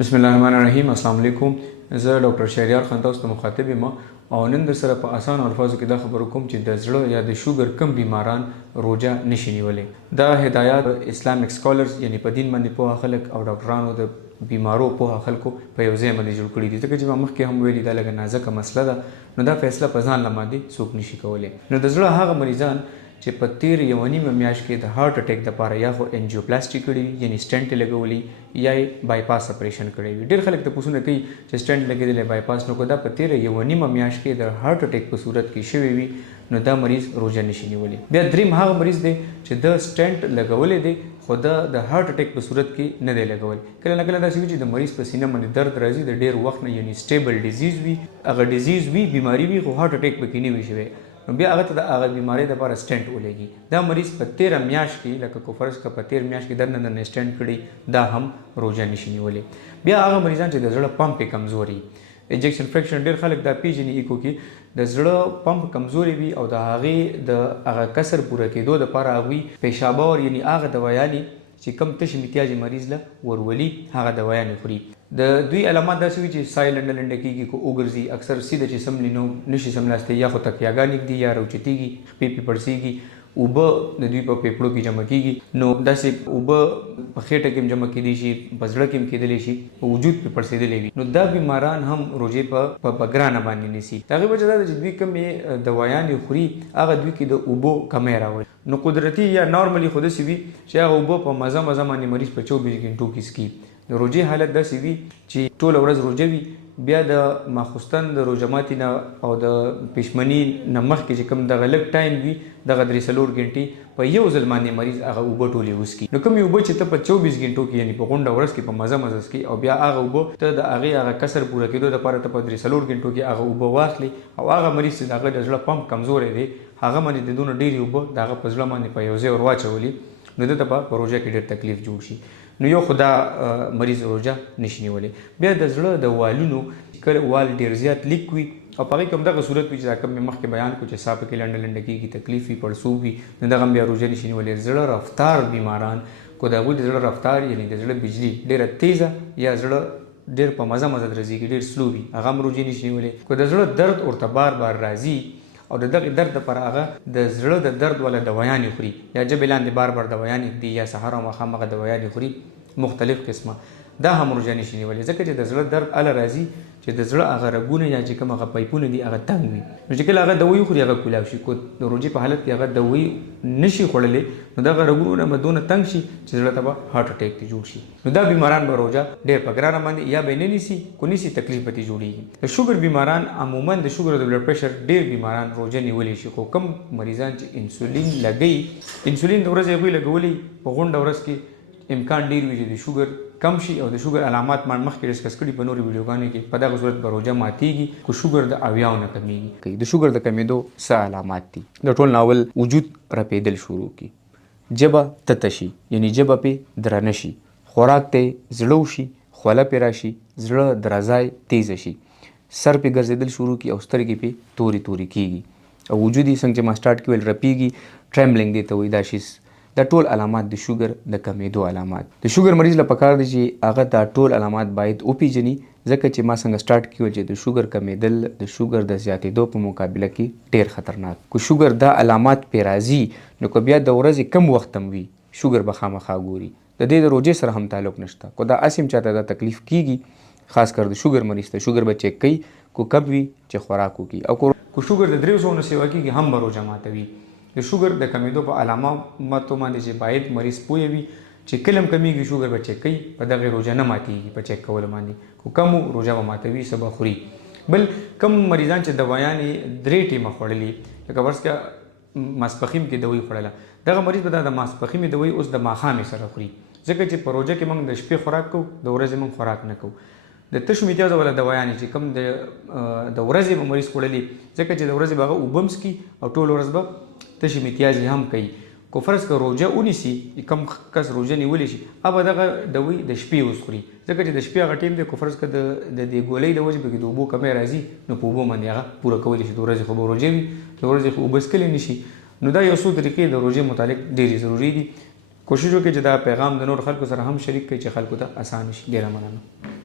بسم الله الرحمن الرحیم. السلام علیکم. زه ډاکټر شهریار خان تاسو ته مخاطب یم او نن در سره په اسان الفاظو کې دا خبرو کوم چې د زړه یا د شوګر کم بیماران روزه نشي نیولی. دا هدایات اسلامیک سکالرز یعنی په دین باندې پوهه خلک او ډاکټرانو د بیمارو پوهه خلکو په یو ځای باندې جوړ کړي دي، ځکه چې ما مخکې هم ویلي دا لږه نازکه مسله ده، نو دا فیصله په ځان باندې څوک نشي کولی. نو د زړه هغه مریضان چې په تیر یو نیمه میاشت کې د هارت اٹیک لپاره یا خو انجیوپلاسټي کړي یعنی سټنټ لګولي یا بایپاس اپریشن کړی وي. ډېر خلک ته پوښتنه کوي چې سټنټ لګېدلی بایپاس نو که دا په تیر یو نیمه میاشت کې د هارت اٹیک په صورت کې شوی وي نو دا مریض روزه نشي نیولی. بیا دریم هغه مریض دی چې د سټنټ لګولی دی خو د هارت اٹیک په صورت کې نه دی لګولی. کله نه کله داسې وي چې د مریض په سینه باندې درد راځي د ډېر وخت نه، یعنی سټیبل ډیزیز وي، هغه ډیزیز وي، بیماري وي، خو هارت اٹیک پکې نه وي شوی، نو بیا هغه ته د هغه بیمارۍ دپاره سټنټ ولګي. دا مریض په تیره میاشت کې لکه کو فرض که په تیر میاشت کې دننه سټنټ کړي دا هم روزه نشي نیولی. بیا هغه مریضان چې د زړه پمپ یې کمزوري، انجکشن فرکشن ډېر خلک دا پیژني ایکو کې د زړه پمپ کمزوري وي او د هغې د هغه کسر پوره کېدو دپاره هغوی پیشابور یعنی هغه دوایانې چې کم تش امتیازي مریض له ورولي هغه دوایانې خوري. د دوی علامات داسې وي چې سای لنډه لنډه کېږي، کو وګرځي، اکثر سیده چې سملي نو نشي سملاستی، یا خو تکیاګانې ږدي یا روچتېږي، خپې پې پړسېږي، اوبه د دوی په پیپړو کې جمع کېږي، نو داسې اوبه په خېټه کې هم جمع کېدی شي، په زړه کې هم کېدلی شي، په وجود پې پړسېدلی وي، نو دا بیماران هم روژې په ګرانه باندې نیسي. د هغې وجه دا ده چې دوی کومې دوایانې خوري هغه دوی کې د اوبو کمی راولي. نو قدرتي یا نارملي خو داسې وي چې هغه اوبه په مزه باندې مریض په 24 غنټو کې څکي. د روژې حالت داسې وي چې ټوله ورځ روژه وي، بیا د ماخوستن د روژه ماتي نه او د پښمني نه مخکې چې کوم دغه لږ ټایم وي دغه 3-4 غنټې په یو ځل باندې مریض هغه اوبه ټولې وڅکي. نو کومې اوبه چې ته په 24 غنټو کې یعنی په غونډه ورځ کې په مزه څکي او بیا هغه اوبه ته د هغې هغه کسر پوره کېدو دپاره ته په 3-4 غنټو کې هغه اوبه واخلي او هغه مریض چې د هغه د زړه پمپ کمزوری دی هغه باندې د دونه ډېرې اوبه د هغه په زړه باندې په یو ځای ور واچولي نو ده ته په روژه کې ډېر تکلیف جوړ شي. نو یو خو دا مریض روژه نشي نیولی. بیا د زړه د والونو کله وال ډېر زیات لیک وي او په هغې کې هم دغه صورت وي چې دا کوم مې مخکې بیان کړو چې ساه پکې لنډه لنډه کېږي، تکلیف وي، پړسوب وي، نو دغه هم بیا روژه نشي نیولی. زړه رفتار بیماران کو د هغوی د زړه رفتار یعنی د زړه بجلي ډېره تیزه یا زړه ډېر په مزه درځېږي، ډېر سلو وي، هغه هم روژې نشي نیولی. کو د زړه درد ورته بار بار راځي او د دغې درد لپاره هغه د زړه د درد والا دوایانې خوري یا ژبې لاندې بار بار دوایانې ږدي یا سهار او ماښام هغه دوایانې خوري مختلف قسمه، دا هم روژه نشي نیولی. ځکه چې د زړه درد هله راځي چې د زړه هغه رګونه یا چې کوم هغه پایپونه دي هغه تنګ وي، نو چې کله هغه دوایي خوري هغه کولاو شي. کو د روژې په حالت کې هغه دوایي نشي خوړلی نو دغه رګونه به دونه تنګ شي چې زړه ته به هارت اټیک ته جوړ شي. نو دا بیماران به روژه ډېر په ګرانه باندې یا به نه نیسي، کو نیسي تکلیف به ترې جوړېږي. د شوګر بیماران عموما د شوګر او د بلډ پریشر ډېر بیماران روژه نیولی شي، خو کم مریضان چې انسولین لګوي، انسولین د ورځې هغوی لګولی په غونډه ورځ کې امکان ډېر وي چې د شوګر کم شي او د شوګر علامات ما مخکې ډسکس کړي په نورو ویډیوګانو کې. په دغه صورت به روژه ماتېږي خو شوګر د 80 نه کمیږي. د شوګر د کمېدو څه علامات دي؟ د ټول ناول وجود رپېدل شروع کړي، ژبه تته شي یعنی ژبه پې درنه شي، خوراک ته زړه وشي، خوله پې راشي، زړه درزای تیزه شي، سر پې ګرځېدل شروع کړي او سترګې پې تورې تورې کېږي او وجود یې څنګه چې ما سټارټ کې ویل رپېږي، ټرمبلنګ دی ته وایي. دا شي دا ټول علامات د شوګر د کمیدو علامات. د شوګر مریض له پکار دی چې هغه دا ټول علامات باید وپیژني، ځکه چې ما څنګه سټارټ کې ویل چې د شوګر کمیدل د شوګر د زیاتېدو په مقابله کې ډېر خطرناک. که شوګر دا علامات پې راځي نو که بیا د ورځې کم وخت هم وي شوګر به خامخا ګوري. د دې د روژې سره هم تعلق نشته. کو دا اسیم چاته دا تکلیف کېږي خاص کر د شوګر مریض ته شوګر به چیک کوي، کو کم وي چې خوراک وکړي او کو شوګر د 300 نه سیوا کېږي هم به روژه ماتوي. د شوګر د کمیدو په علاماتو باندې چې باید مریض پوه وي چې کله هم کمیږي شوګر به چیک کوي، په دغې روژه نه ماتېږي په چیک کولو باندې، خو کم روژه به ماتوي، څه به خوري. بل کم مریضان چې دوایانې 3 ټیمه خوړلي، لکه فرض کړه ماسپښین کې دوایي خوړله، دغه مریض به دا د ماسپښین دوایي اوس د ماښامې سره خوري، ځکه چې په روژه کې موږ د شپې خوراک کوو، د ورځې موږ خوراک نه کوو. د تشو امتیازه والا دوایانې چې کوم د ورځې به مریض خوړلي، ځکه چې د ورځې به هغه اوبه هم څکي او ټول ورځ به تشې امتیازې هم کوي. کو فرض که روژه ونیسي، کم کس روژه نیولی شي، هغه دغه دوی د شپې اوس خوري، ځکه چې د شپې هغه ټیم دی. کو فرض که د دې ګولۍ د وجې پکې د اوبو کمی راځي نو په اوبو باندې هغه پوره کولی شي. د ورځې خو به روژه وي، د ورځې خو اوبه څکلی نه شي. نو دا یو څو طریقې د روژې متعلق ډېرې ضروري دي. کوشش وکړئ چې دا پیغام د نور خلکو سره هم شریک کړئ چې خلکو ته اسانه شي. ډېره مننه.